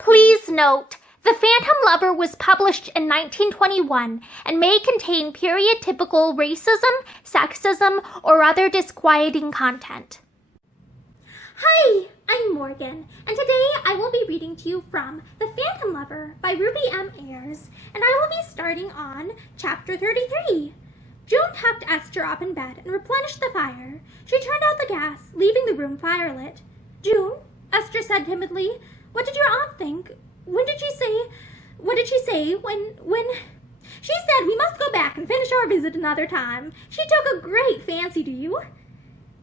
Please note, The Phantom Lover was published in 1921 and may contain period-typical racism, sexism, or other disquieting content. Hi, I'm Morgan, and today I will be reading to you from The Phantom Lover by Ruby M. Ayres, and I will be starting on Chapter 33. June tucked Esther up in bed and replenished the fire. She turned out the gas, leaving the room firelit. "June," Esther said timidly, "what did your aunt think? What did she say when... She said we must go back and finish our visit another time. She took a great fancy to you."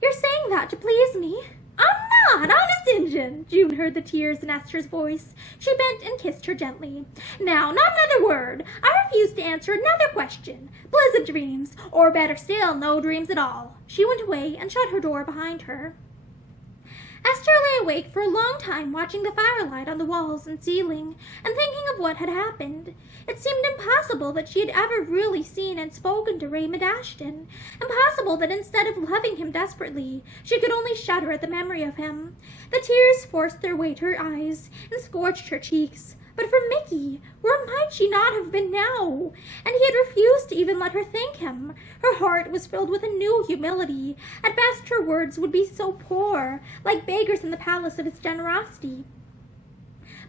"You're saying that to please me?" "I'm not, honest Injun." June heard the tears in Esther's voice. She bent and kissed her gently. "Now, not another word. I refuse to answer another question. Pleasant dreams, or better still, no dreams at all." She went away and shut her door behind her. Esther lay awake for a long time watching the firelight on the walls and ceiling and thinking of what had happened. It seemed impossible that she had ever really seen and spoken to Raymond Ashton. Impossible that instead of loving him desperately, she could only shudder at the memory of him. The tears forced their way to her eyes and scorched her cheeks. But for Mickey, where might she not have been now? And he had refused to even let her thank him. Her heart was filled with a new humility. At best, her words would be so poor, like beggars in the palace of his generosity.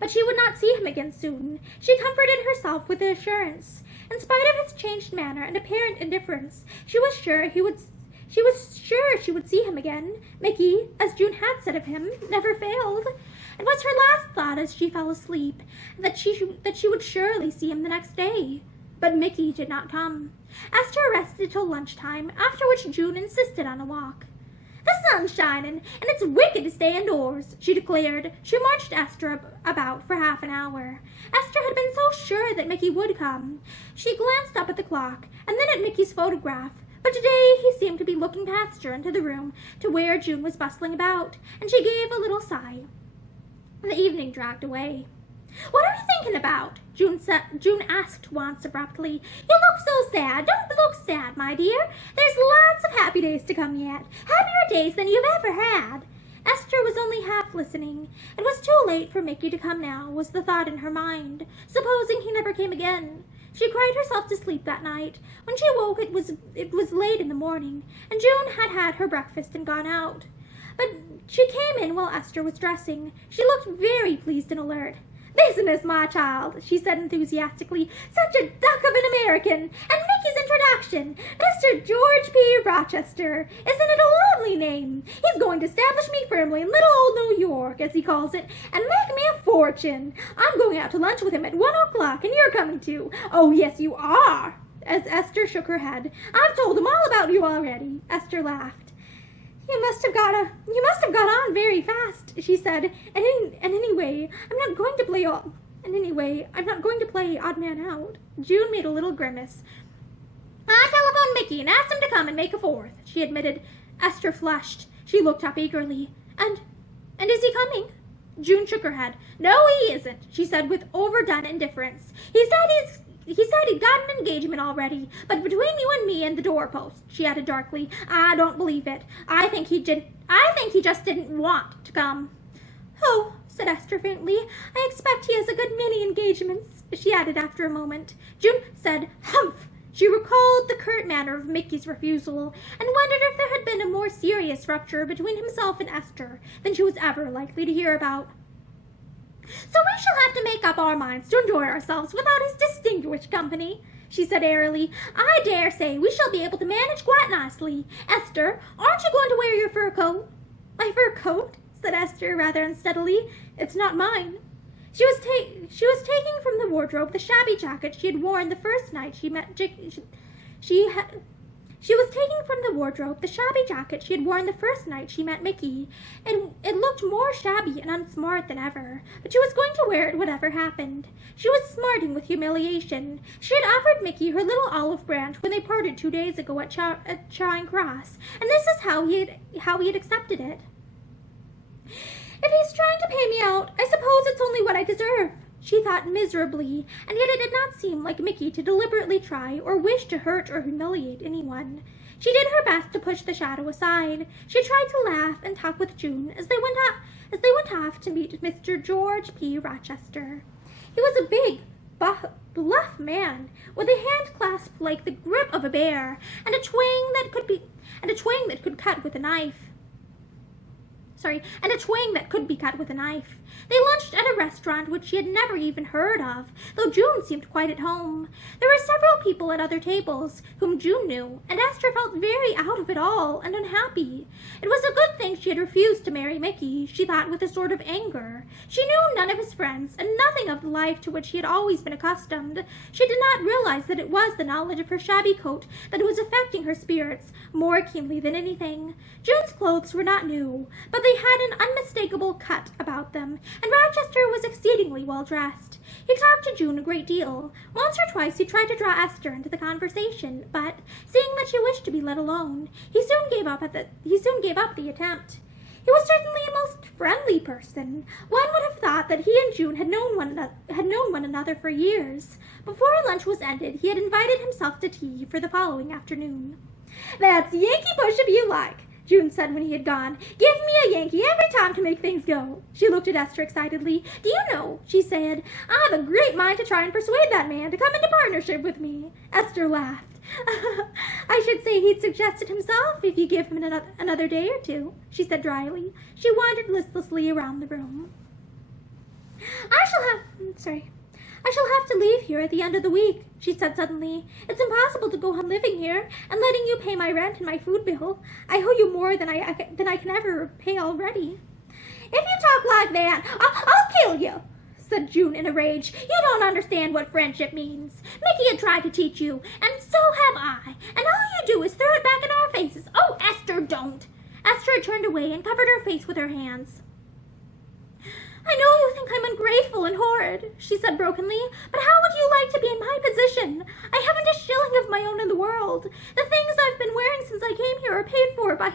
But she would not see him again soon. She comforted herself with the assurance. In spite of his changed manner and apparent indifference, she was sure she would see him again. Mickey, as June had said of him, never failed. It was her last thought as she fell asleep, that she would surely see him the next day. But Mickey did not come. Esther rested till lunchtime, after which June insisted on a walk. "The sun's shining, and it's wicked to stay indoors," she declared. She marched Esther about for half an hour. Esther had been so sure that Mickey would come. She glanced up at the clock, and then at Mickey's photograph. But today he seemed to be looking past her into the room to where June was bustling about, and she gave a little sigh. The evening dragged away. "What are you thinking about?" June asked once abruptly. "You look so sad. Don't look sad, my dear. There's lots of happy days to come yet. Happier days than you've ever had." Esther was only half listening. It was too late for Mickey to come now, was the thought in her mind. Supposing he never came again. She cried herself to sleep that night. When she woke, it was late in the morning, and June had had her breakfast and gone out. But she came in while Esther was dressing. She looked very pleased and alert. "Business, my child," she said enthusiastically. "Such a duck of an American! And Mickey's introduction, Mr. George P. Rochester. Isn't it a lovely name? He's going to establish me firmly in little old New York, as he calls it, and make me a fortune. I'm going out to lunch with him at 1 o'clock, and you're coming too." "Oh, yes, you are," as Esther shook her head. "I've told him all about you already." Esther laughed. You must have got on very fast," she said. And anyway, I'm not going to play odd man out." June made a little grimace. "I telephoned Mickey and asked him to come and make a fourth," she admitted. Esther flushed. She looked up eagerly. And is he coming?" June shook her head. "No, he isn't," she said with overdone indifference. He said he'd got an engagement already, but between you and me and the doorpost," she added darkly, "I don't believe it. I think he just didn't want to come." "Oh," said Esther faintly, "I expect he has a good many engagements," she added after a moment. June said, "Humph." She recalled the curt manner of Mickey's refusal and wondered if there had been a more serious rupture between himself and Esther than she was ever likely to hear about. "So we shall have to make up our minds to enjoy ourselves without his distinguished company," she said airily. "I dare say we shall be able to manage quite nicely. Esther, aren't you going to wear your fur coat?" "My fur coat?" said Esther rather unsteadily. "It's not mine." She was taking from the wardrobe the shabby jacket she had worn the first night she met Mickey, and it looked more shabby and unsmart than ever, but she was going to wear it whatever happened. She was smarting with humiliation. She had offered Mickey her little olive branch when they parted 2 days ago at Charing Cross, and this is how he had accepted it. "If he's trying to pay me out, I suppose it's only what I deserve," she thought miserably, and yet it did not seem like Mickey to deliberately try or wish to hurt or humiliate anyone. She did her best to push the shadow aside. She tried to laugh and talk with June as they went as they went off to meet Mr. George P. Rochester. He was a big, bluff man with a hand clasp like the grip of a bear, and a twang that could cut with a knife. And a twang that could be cut with a knife. They lunched at a restaurant which she had never even heard of, though June seemed quite at home. There were several people at other tables whom June knew, and Esther felt very out of it all and unhappy. It was a good thing she had refused to marry Mickey, she thought with a sort of anger. She knew none of his friends, and nothing of the life to which she had always been accustomed. She did not realize that it was the knowledge of her shabby coat that was affecting her spirits more keenly than anything. June's clothes were not new, but they had an unmistakable cut about them, and Rochester was exceedingly well dressed. He talked to June a great deal. Once or twice he tried to draw Esther into the conversation, but, seeing that she wished to be let alone, he soon gave up the attempt. He was certainly a most friendly person. One would have thought that he and June had known one another for years. Before lunch was ended, he had invited himself to tea for the following afternoon. "That's Yankee Push if you like," June said when he had gone. "Give me a Yankee every time to make things go." She looked at Esther excitedly. "Do you know," she said, "I have a great mind to try and persuade that man to come into partnership with me." Esther laughed. "I should say he'd suggested himself if you give him another day or two," she said dryly. She wandered listlessly around the room. I shall have to leave here at the end of the week," she said suddenly. "It's impossible to go on living here and letting you pay my rent and my food bill. I owe you more than I can ever pay already." "If you talk like that, I'll kill you," said June in a rage. "You don't understand what friendship means. Mickey had tried to teach you, and so have I, and all you do is throw it back in our faces. Oh, Esther, don't!" Esther had turned away and covered her face with her hands. "I know you think I'm ungrateful and horrid," she said brokenly, "but how would you like to be in my position? I haven't a shilling of my own in the world. The things I've been wearing since I came here are paid for by,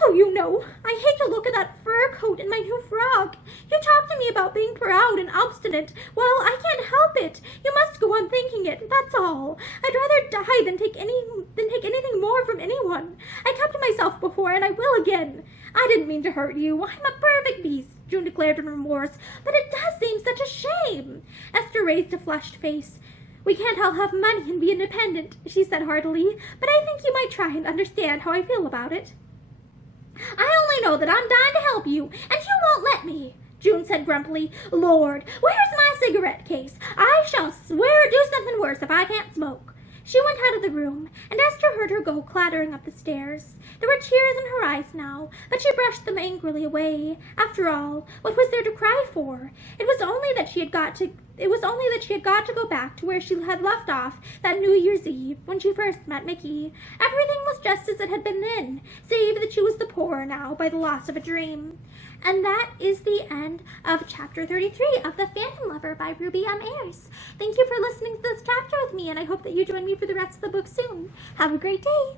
oh, you know, I hate to look at that fur coat and my new frock. You talk to me about being proud and obstinate. Well, I can't help it. You must go on thinking it, that's all. I'd rather die than take anything more from anyone. I kept to myself before, and I will again. I didn't mean to hurt you. I'm a perfect beast," June declared in remorse, "but it does seem such a shame." Esther raised a flushed face. "We can't all have money and be independent," she said heartily, "but I think you might try and understand how I feel about it." "I only know that I'm dying to help you, and you won't let me," June said grumpily. "Lord, where's my cigarette case? I shall swear do something worse if I can't smoke." She went out of the room, and Esther heard her go clattering up the stairs. There were tears in her eyes now, but she brushed them angrily away. After all, what was there to cry for? It was only that she had got to go back to where she had left off that New Year's Eve when she first met Mickey. Everything was just as it had been then, save that she was the poorer now by the loss of a dream. And that is the end of Chapter 33 of The Phantom Lover by Ruby M. Ayres. Thank you for listening to this chapter with me, and I hope that you join me for the rest of the book soon. Have a great day!